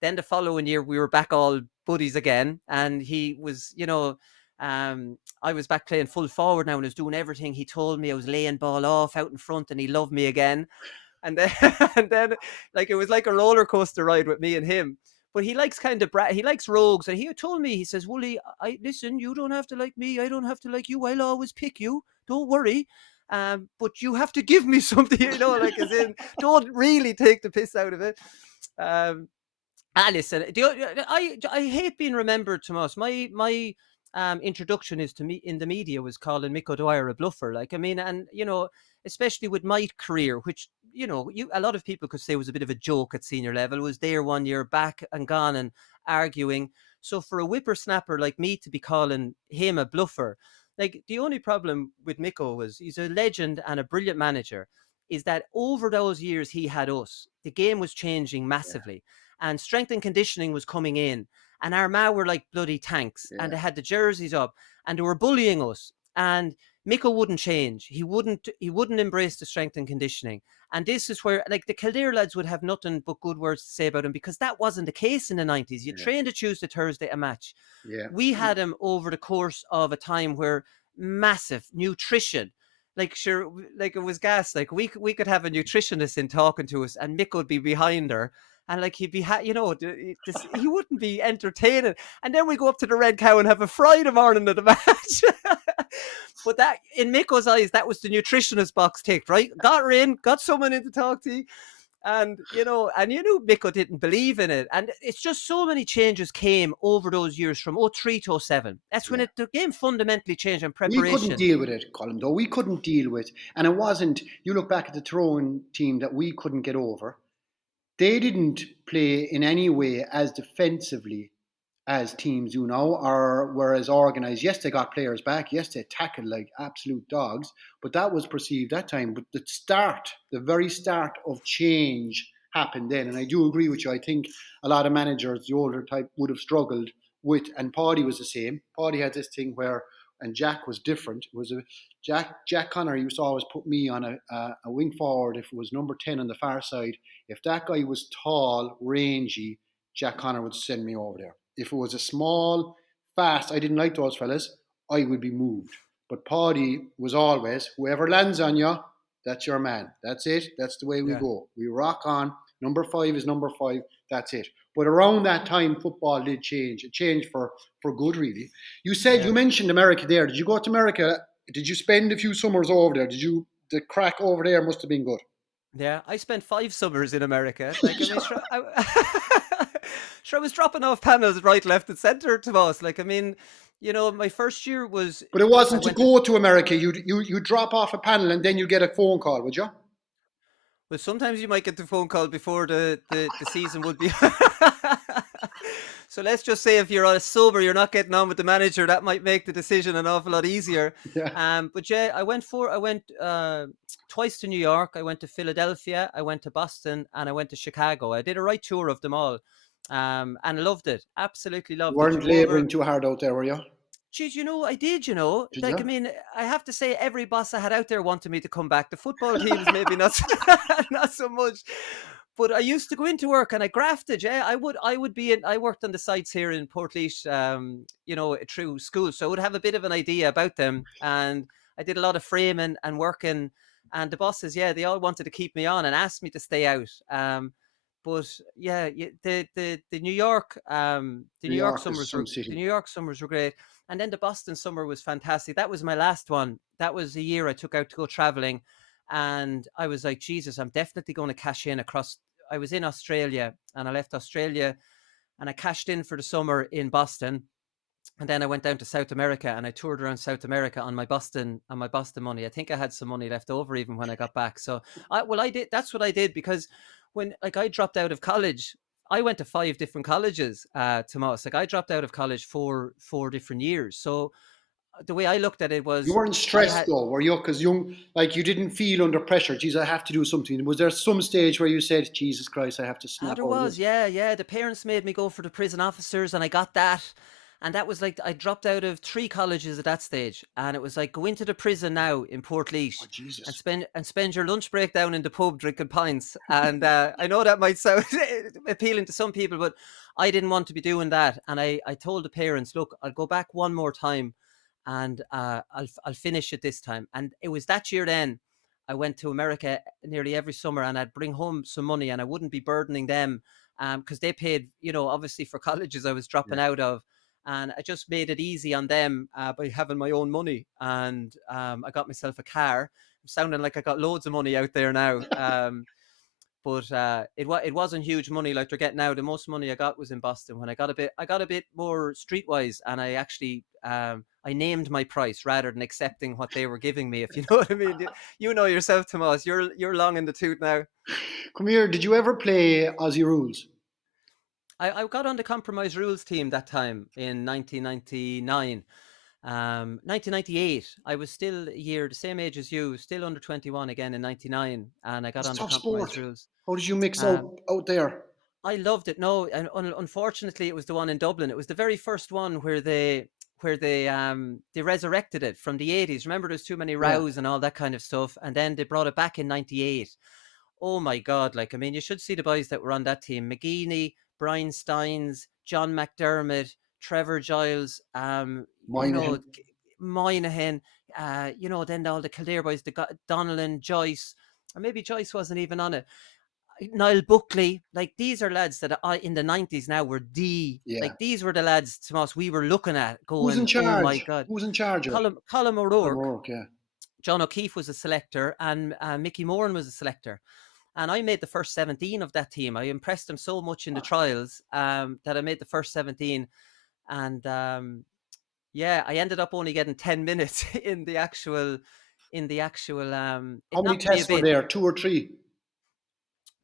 Then the following year, we were back all buddies again. And he was, you know, I was back playing full forward now and I was doing everything he told me. I was laying ball off out in front and he loved me again. And then, like, it was like a roller coaster ride with me and him. But he likes he likes rogues. And he told me, he says, Wooly, listen, you don't have to like me. I don't have to like you. I'll always pick you. Don't worry. But you have to give me something, you know, like, as in, don't really take the piss out of it. Listen, I hate being remembered, Tomas. My introduction is to me in the media was calling Micko Dwyer a bluffer. Like, I mean, and especially with my career, which a lot of people could say was a bit of a joke at senior level, was there 1 year back and gone and arguing. So for a whippersnapper like me to be calling him a bluffer, like the only problem with Micko was he's a legend and a brilliant manager. Is that over those years he had us, the game was changing massively. And strength and conditioning was coming in, and Armagh were like bloody tanks, and they had the jerseys up, and they were bullying us. And Micko wouldn't change. He wouldn't embrace the strength and conditioning. And this is where, like, the Kildare lads would have nothing but good words to say about him, because that wasn't the case in the 90s. You trained a Tuesday, Thursday, a match. We had him over the course of a time where massive nutrition. Like, sure, like it was gas. Like we could have a nutritionist in talking to us, and Mick would be behind her. And like he'd be, he wouldn't be entertaining. And then we go up to the Red Cow and have a Friday morning of the match. But that, in Miko's eyes, that was the nutritionist box ticked, right? Got her in, got someone in to talk to you. And, Micko didn't believe in it. And it's just so many changes came over those years from 03 to 07. That's when the game fundamentally changed in preparation. We couldn't deal with it, Colm, though. We couldn't deal with it. And it wasn't, you look back at the Tyrone team that we couldn't get over. They didn't play in any way as defensively as teams do now, or were as organised. Yes, they got players back. Yes, they tackled like absolute dogs. But that was perceived that time. But the very start of change happened then. And I do agree with you. I think a lot of managers, the older type, would have struggled with, and Paddy was the same. Paddy had this thing where, and Jack was different. It was Jack Connor used to always put me on a wing forward if it was number 10 on the far side. If that guy was tall, rangy, Jack Connor would send me over there. If it was a small, fast, I didn't like those fellas, I would be moved. But Paddy was always, whoever lands on you, that's your man. That's it. That's the way we go. We rock on. Number 5 is number 5. That's it. But around that time, football did change. It changed for good, really. You said, you mentioned America there. Did you go to America? Did you spend a few summers over there? The crack over there must have been good. Yeah, I spent 5 summers in America. Like, I mean, I was dropping off panels right, left, and centre, Tomas. Like, I mean, my first year was. But it wasn't to go to America. You drop off a panel and then you get a phone call, would you? Well, sometimes you might get the phone call before the season would be. So let's just say if you're sober, you're not getting on with the manager, that might make the decision an awful lot easier. But yeah, I went twice to New York. I went to Philadelphia. I went to Boston, and I went to Chicago. I did a right tour of them all, and loved it. Absolutely loved it. You weren't labouring too hard out there, were you? Geez, I did, Did like, you? I mean, I have to say, every boss I had out there wanted me to come back. The football teams maybe not, not so much. But I used to go into work and I grafted. Yeah, I would be in. I worked on the sites here in Portlaoise, through school, so I would have a bit of an idea about them. And I did a lot of framing and working. And the bosses, they all wanted to keep me on and asked me to stay out. But yeah, the New York, New York summers were great. And then the Boston summer was fantastic. That was my last one. That was the year I took out to go traveling. And I was like, Jesus, I'm definitely going to cash in across. I was in Australia and I left Australia and I cashed in for the summer in Boston. And then I went down to South America and I toured around South America on my Boston money. I think I had some money left over even when I got back. So I did. That's what I did, because when I dropped out of college, I went to 5 different colleges, Tomas. Like, I dropped out of college for 4 different years. So the way I looked at it was, you weren't stressed though, were you? Because you didn't feel under pressure. Jesus, I have to do something. Was there some stage where you said, Jesus Christ, I have to snap? There was, yeah. The parents made me go for the prison officers, and I got that. And that was like, I dropped out of 3 colleges at that stage, and it was like, go into the prison now in Portlaoise and spend your lunch break down in the pub drinking pints. And I know that might sound appealing to some people, but I didn't want to be doing that. And I told the parents, look, I'll go back one more time, and I'll finish it this time. And it was that year then I went to America nearly every summer, and I'd bring home some money, and I wouldn't be burdening them, because they paid, obviously, for colleges I was dropping out of. And I just made it easy on them by having my own money. And I got myself a car. I'm sounding like I got loads of money out there now. but it wasn't huge money like they're getting now. The most money I got was in Boston when I got a bit more streetwise, and I actually I named my price rather than accepting what they were giving me. If you know what I mean, you know yourself, Tomás. You're long in the tooth now. Come here, did you ever play Aussie rules? I got on the compromise rules team that time in 1999. 1998, I was still a year the same age as you, still under 21 again in 99, and I got It's a on the tough compromise sport. rules. How did you mix Um, out there? I loved it. No, and unfortunately, it was the one in Dublin. It was the very first one where they resurrected it from the 80s. Remember, there's too many Yeah. rows and all that kind of stuff, and then they brought it back in 98. Oh my God! Like, I mean, you should see the boys that were on that team: McGeaney, Brian Steins, John McDermott, Trevor Giles, Moynihan. Moynihan, then all the Kildare boys, Donnellan, Joyce, or maybe Joyce wasn't even on it. Niall Buckley, like these are lads that in the 90s now were Yeah. like these were the lads, Tomas, we were looking at Who's in going, oh my charge? God. Who's in charge of it? Colm O'Rourke, O'Rourke, yeah. John O'Keefe was a selector, and Mickey Moran was a selector. And I made the first 17 of that team. I impressed them so much in the trials that I made the first 17. And I ended up only getting 10 minutes in the actual. How many tests were there? 2 or 3?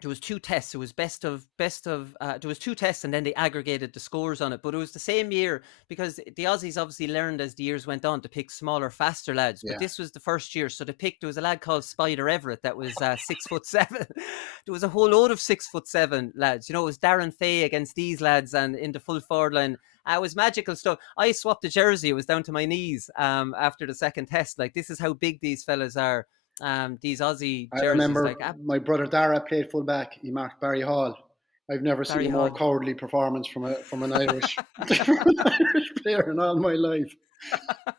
There was 2 tests. It was best of. There was 2 tests, and then they aggregated the scores on it. But it was the same year because the Aussies obviously learned as the years went on to pick smaller, faster lads. Yeah. But this was the first year, so there was a lad called Spider Everett that was 6'7". There was a whole load of 6'7" lads. You know, it was Darren Fay against these lads, and in the full forward line. It was magical stuff. I swapped the jersey. It was down to my knees after the second test. Like, this is how big these fellas are. These Aussie jerseys. I remember like my brother Dara played fullback. He marked Barry Hall. I've never seen a more cowardly performance from an Irish player in all my life.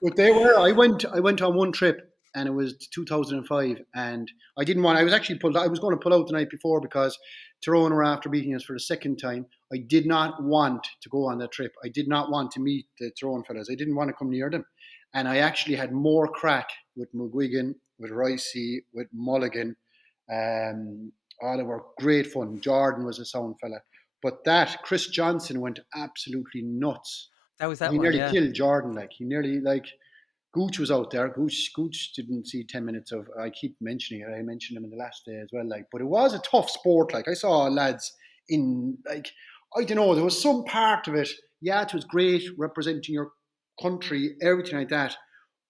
But they were. I went on one trip, and it was 2005, and I didn't want. I was actually pulled. I was going to pull out the night before because Tyrone were after beating us for the second time. I did not want to go on that trip. I did not want to meet the Tyrone fellas. I didn't want to come near them, and I actually had more crack with McGuigan, with Ricey, with Mulligan. They were great fun. Jordan was a sound fella. But Chris Johnson went absolutely nuts. That was that he one, nearly killed Jordan. Gooch was out there. Gooch didn't see 10 minutes of. I keep mentioning it. I mentioned him in the last day as well. But it was a tough sport. I saw lads in I don't know. There was some part of it. Yeah, it was great representing your country, everything like that.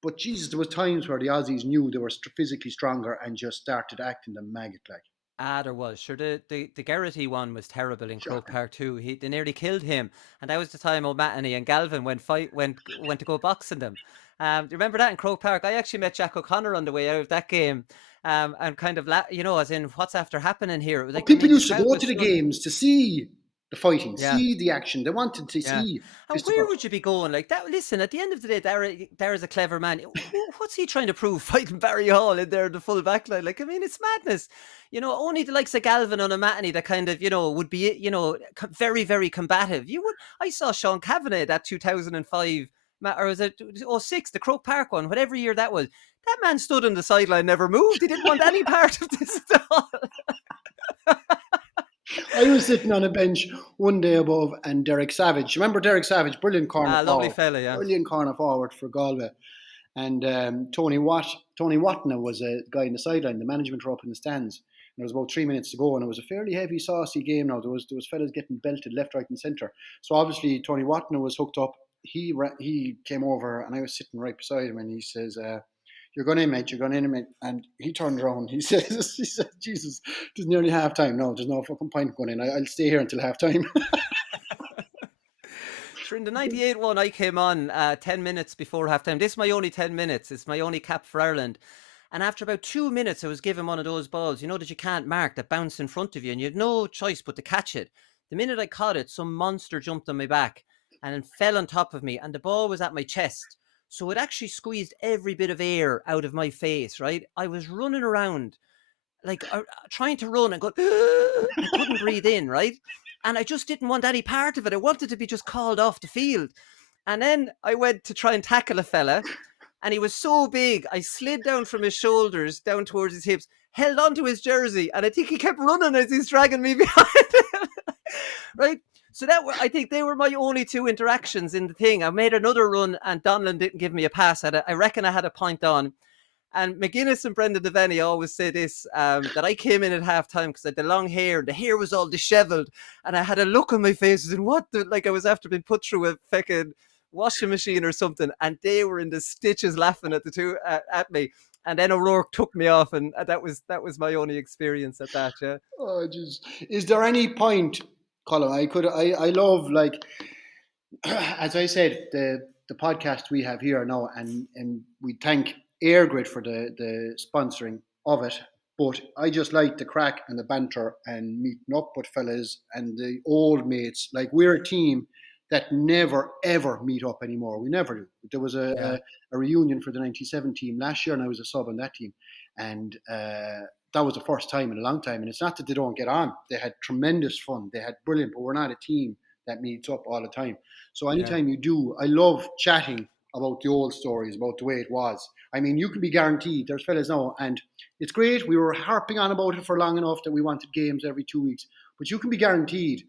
But Jesus, there was times where the Aussies knew they were physically stronger and just started acting the maggot like. There was. Sure, the Geraghty one was terrible in Croke Park too. They nearly killed him, and that was the time O'Mahony and Galvin went to go boxing them. Do you remember that in Croke Park? I actually met Jack O'Connor on the way out of that game, and kind of as in what's after happening here. It was like, people used to go to the games to see the fighting, see the action. They wanted to see. And where would you be going like that? Listen, at the end of the day, Dara's a clever man. What's he trying to prove fighting Barry Hall in there in the full back line? Like, I mean, it's madness. Only the likes of Galvin and O'Mahony that kind of, would be, very, very combative. I saw Sean Kavanagh that 2005, or was it 06, the Croke Park one, whatever year that was. That man stood on the sideline, never moved. He didn't want any part of this at all. I was sitting on a bench one day above, and Derek Savage. Remember Derek Savage? Brilliant corner forward. Lovely fella, yeah. Brilliant corner forward for Galway. And Tony Watna was a guy in the sideline. The management were up in the stands. And there was about 3 minutes to go, and it was a fairly heavy, saucy game now. There was fellas getting belted left, right, and centre. So obviously Tony Watna was hooked up. He came over, and I was sitting right beside him, and he says, "You're going in, mate. You're going in, mate." And he turned around. He said, "Jesus, there's nearly half time. No, there's no fucking point going in. I'll stay here until half time." Sure, in the 98 one, I came on 10 minutes before half time. This is my only 10 minutes. It's my only cap for Ireland. And after about 2 minutes, I was given one of those balls, that you can't mark, that bounce in front of you, and you had no choice but to catch it. The minute I caught it, some monster jumped on my back and fell on top of me, and the ball was at my chest. So it actually squeezed every bit of air out of my face, right? I was running around, trying to run and go, I couldn't breathe in, right? And I just didn't want any part of it. I wanted to be just called off the field. And then I went to try and tackle a fella, and he was so big, I slid down from his shoulders down towards his hips, held onto his jersey, and I think he kept running as he's dragging me behind him. Right? So I think they were my only two interactions in the thing. I made another run, and Donlan didn't give me a pass. I reckon I had a point on. And McGuinness and Brendan Devaney always say this, that I came in at halftime because I had the long hair, and the hair was all disheveled, and I had a look on my face and like I was after being put through a fucking washing machine or something, and they were in the stitches laughing at the two at me. And then O'Rourke took me off, and that was my only experience at that. Yeah. Oh, just is there any point, Colm? I love, like, as I said, the podcast we have here now, and we thank EIRGRID for the sponsoring of it. But I just like the crack and the banter and meeting up with fellas and the old mates. Like, we're a team that never ever meet up anymore. We never do. There was a reunion for the '97 team last year, and I was a sub on that team, and that was the first time in a long time. And it's not that they don't get on; they had tremendous fun. They had brilliant, but we're not a team that meets up all the time. So anytime you do, I love chatting about the old stories, about the way it was. I mean, you can be guaranteed, there's fellas now, and it's great. We were harping on about it for long enough that we wanted games every 2 weeks, but you can be guaranteed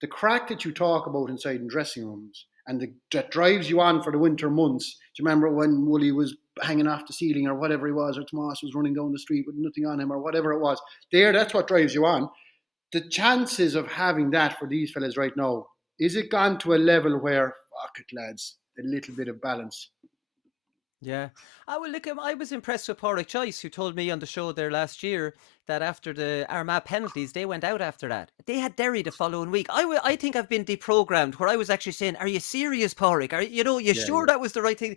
the crack that you talk about inside in dressing rooms, and that drives you on for the winter months. Do you remember when Wooly was hanging off the ceiling or whatever he was, or Tomás was running down the street with nothing on him or whatever it was? That's what drives you on. The chances of having that for these fellas right now, is it gone to a level where, fuck it, lads, a little bit of balance? Yeah. I was impressed with Pádraig Joyce, who told me on the show there last year that after the Armagh penalties, they went out after that. They had Derry the following week. I think I've been deprogrammed, where I was actually saying, are you serious, Pádraig? Are you sure that was the right thing?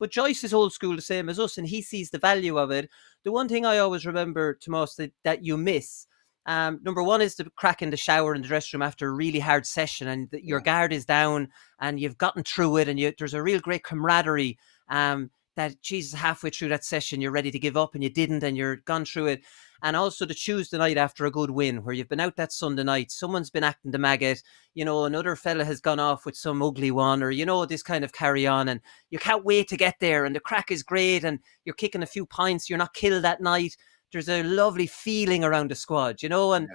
But Joyce is old school, the same as us, and he sees the value of it. The one thing I always remember, Tomás, that you miss, number one is the crack in the shower in the dressing room after a really hard session, and your guard is down and you've gotten through it, and there's a real great camaraderie. That Jesus, halfway through that session, you're ready to give up and you didn't, and you're gone through it. And also the Tuesday night after a good win, where you've been out that Sunday night, someone's been acting the maggot, another fella has gone off with some ugly one, or, this kind of carry on, and you can't wait to get there, and the crack is great, and you're kicking a few pints, you're not killed that night. There's a lovely feeling around the squad, and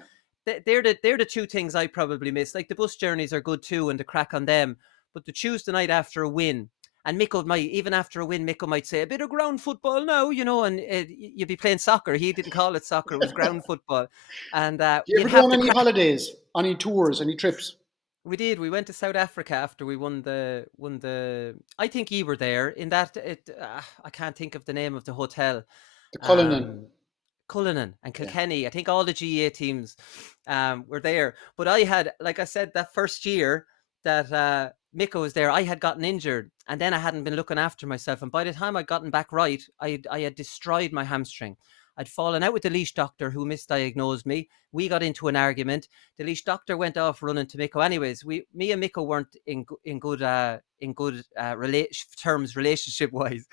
they're the two things I probably miss. Like, the bus journeys are good too, and the crack on them, but the Tuesday night after a win, and Micko even after a win, Micko might say a bit of ground football now, and you'd be playing soccer. He didn't call it soccer; it was ground football. And do you ever go on any holidays, any tours, any trips? We did. We went to South Africa after we won the. I think you were there. In that, I can't think of the name of the hotel. The Cullinan and Kilkenny. Yeah. I think all the GA teams were there. But I had, like I said, that first year that Micko was there, I had gotten injured, and then I hadn't been looking after myself. And by the time I'd gotten back right, I had destroyed my hamstring. I'd fallen out with the leash doctor, who misdiagnosed me. We got into an argument. The leash doctor went off running to Micko. Anyways, me and Micko weren't in good terms relationship wise.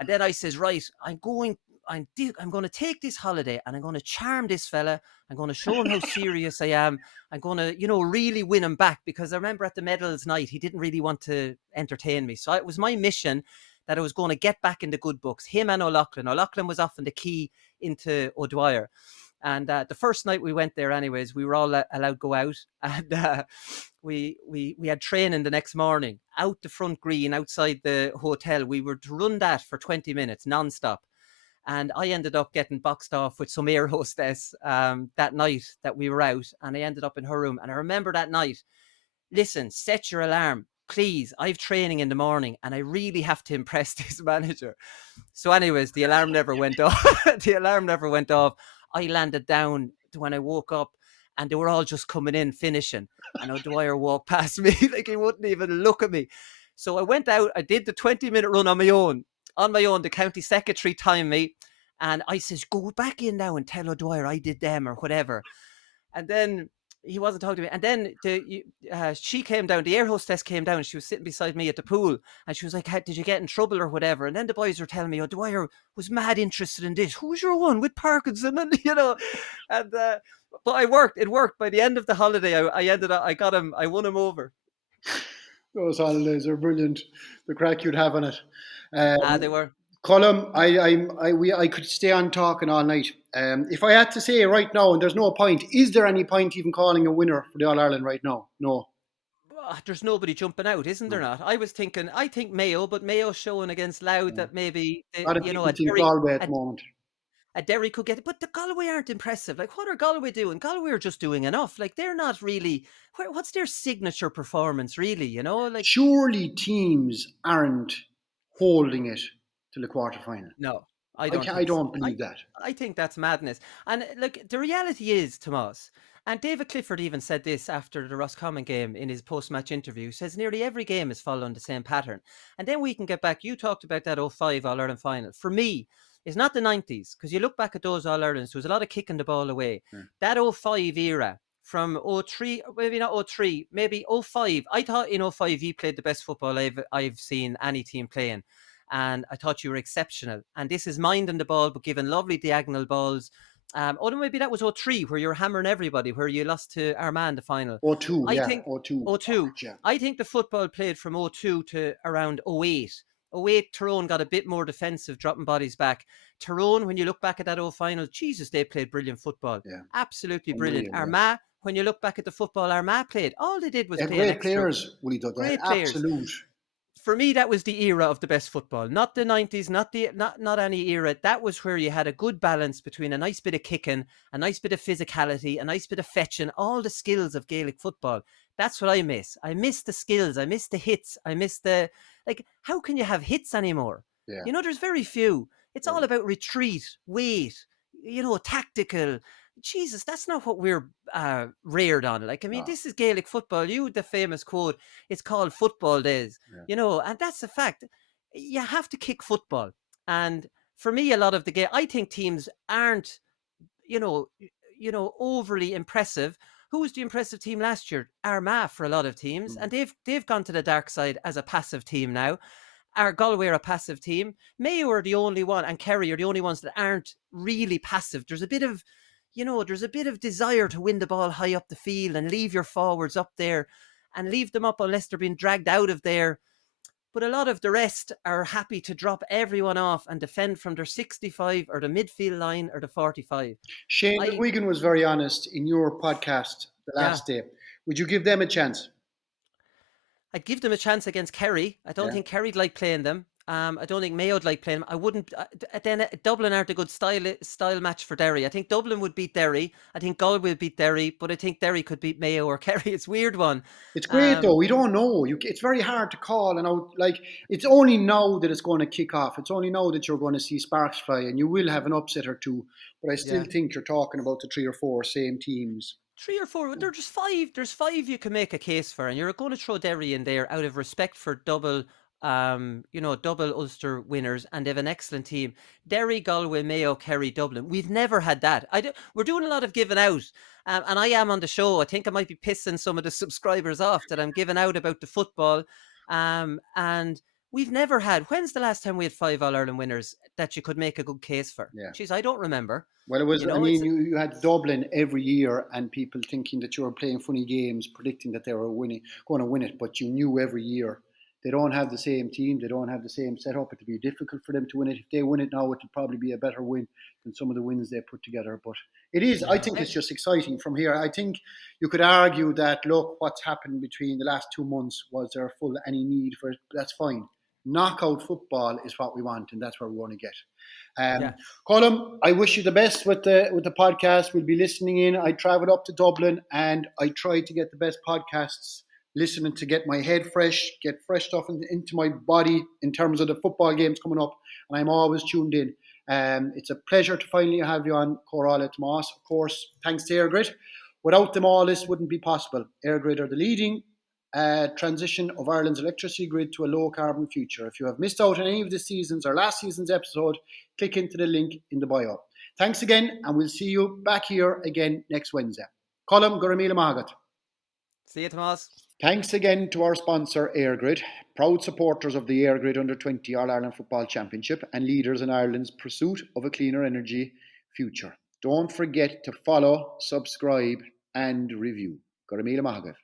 And then I says, right, I'm going to take this holiday, and I'm going to charm this fella. I'm going to show him how serious I am. I'm going to, really win him back, because I remember at the medals night, he didn't really want to entertain me. So it was my mission that I was going to get back in the good books. Him and O'Loughlin. O'Loughlin was often the key into O'Dwyer. And the first night we went there anyways, we were all allowed to go out, and we had training the next morning out the front green outside the hotel. We were to run that for 20 minutes non-stop. And I ended up getting boxed off with some air hostess that night that we were out, and I ended up in her room. And I remember that night, listen, set your alarm, please. I've training in the morning, and I really have to impress this manager. So anyways, the alarm never went off. I landed down when I woke up, and they were all just coming in, finishing. And O'Dwyer walked past me like he wouldn't even look at me. So I went out, I did the 20-minute run on my own. The county secretary timed me, and I says, go back in now and tell O'Dwyer I did them or whatever. And then he wasn't talking to me. And then she came down, the air hostess came down, and she was sitting beside me at the pool, and she was like, did you get in trouble or whatever? And then the boys were telling me, O'Dwyer was mad interested in this. Who's your one with Parkinson? And, and but it worked. By the end of the holiday, I won him over. Those holidays are brilliant. The crack you'd have on it. They were. Colm, I could stay on talking all night. If I had to say right now, and there's no point, is there any point even calling a winner for the All-Ireland right now? No. There's nobody jumping out, isn't there not? I think Mayo, but Mayo's showing against Louth that maybe, A lot of people think Galway at the moment. A Derry could get it, but the Galway aren't impressive. Like, what are Galway doing? Galway are just doing enough. Like, they're not really. What's their signature performance, really? Like, surely teams aren't holding it to the quarterfinal. No, I don't believe that. I think that's madness. And look, the reality is, Tomás, and David Clifford even said this after the Roscommon game in his post-match interview, says nearly every game is following the same pattern. And then we can get back, you talked about that 05 All-Ireland final. For me, it's not the 90s, because you look back at those All-Irelands, there was a lot of kicking the ball away. That 05 era, from 03, maybe not 03, maybe 05. I thought in 05 he played the best football I've seen any team playing. And I thought you were exceptional. And this is minding the ball, but giving lovely diagonal balls. No, maybe that was 03, where you're hammering everybody, where you lost to Armagh in the final. 02, I yeah, think 02. 02. Yeah. I think the football played from 02 to around 08. 08, Tyrone got a bit more defensive, dropping bodies back. Tyrone, when you look back at that 0 final, Jesus, they played brilliant football. Yeah. Absolutely brilliant. Unreal, Armagh, when you look back at the football Armagh played, all they did was play great extra. players, Willie Dodd. Great players. Absolute. For me, that was the era of the best football, not the 90s, not any era. That was where you had a good balance between a nice bit of kicking, a nice bit of physicality, a nice bit of fetching, all the skills of Gaelic football. That's what I miss. I miss the skills. I miss the hits. I miss how can you have hits anymore? Yeah. There's very few. It's all about retreat, weight, tactical. Jesus, that's not what we're reared on. This is Gaelic football. The famous quote, it's called football days, and that's a fact. You have to kick football. And for me, a lot of the game, I think teams aren't, overly impressive. Who was the impressive team last year? Armagh for a lot of teams. And they've gone to the dark side as a passive team now. Our Galway are a passive team. Mayo are the only one, and Kerry are the only ones that aren't really passive. There's a bit of desire to win the ball high up the field and leave your forwards up there and leave them up unless they're being dragged out of there. But a lot of the rest are happy to drop everyone off and defend from their 65 or the midfield line or the 45. Shane Wigan was very honest in your podcast the last day. Would you give them a chance? I'd give them a chance against Kerry. I don't think Kerry'd like playing them. I don't think Mayo'd like playing them. I wouldn't. Then Dublin aren't a good style match for Derry. I think Dublin would beat Derry. I think Galway would beat Derry, but I think Derry could beat Mayo or Kerry. It's a weird one. It's great though. We don't know. It's very hard to call, and it's only now that it's going to kick off. It's only now that you're going to see sparks fly, and you will have an upset or two. But I still think you're talking about the 3 or 4 same teams. 3 or 4, there's just 5. There's 5 you can make a case for, and you're going to throw Derry in there out of respect for double Ulster winners, and they have an excellent team. Derry, Galway, Mayo, Kerry, Dublin. We've never had that. We're doing a lot of giving out, and I am on the show. I think I might be pissing some of the subscribers off that I'm giving out about the football, and we've never had. When's the last time we had 5 All-Ireland winners that you could make a good case for? Yeah. Jeez, I don't remember. Well, it was. You had Dublin every year, and people thinking that you were playing funny games, predicting that they were going to win it, but you knew every year. They don't have the same team. They don't have the same setup. It'd be difficult for them to win it. If they win it now, it'll probably be a better win than some of the wins they put together. But it is. I think it's just exciting from here. I think you could argue that, look, what's happened between the last 2 months, was there any need for it? That's fine. Knockout football is what we want, and that's what we want to get. Colm, I wish you the best with the podcast. We'll be listening in. I travelled up to Dublin, and I tried to get the best podcasts, listening to get my head fresh, get fresh stuff into my body in terms of the football games coming up, and I'm always tuned in. It's a pleasure to finally have you on Comhrá Le Tomás. Of course, thanks to EIRGRID. Without them, all this wouldn't be possible. EIRGRID are the leading transition of Ireland's electricity grid to a low-carbon future. If you have missed out on any of this season's or last season's episode, click into the link in the bio. Thanks again, and we'll see you back here again next Wednesday. Colm Wooly Parkinson. See you, Tomás. Thanks again to our sponsor, EIRGRID, proud supporters of the EIRGRID Under-20 All-Ireland Football Championship and leaders in Ireland's pursuit of a cleaner energy future. Don't forget to follow, subscribe and review. Wooly Parkinson.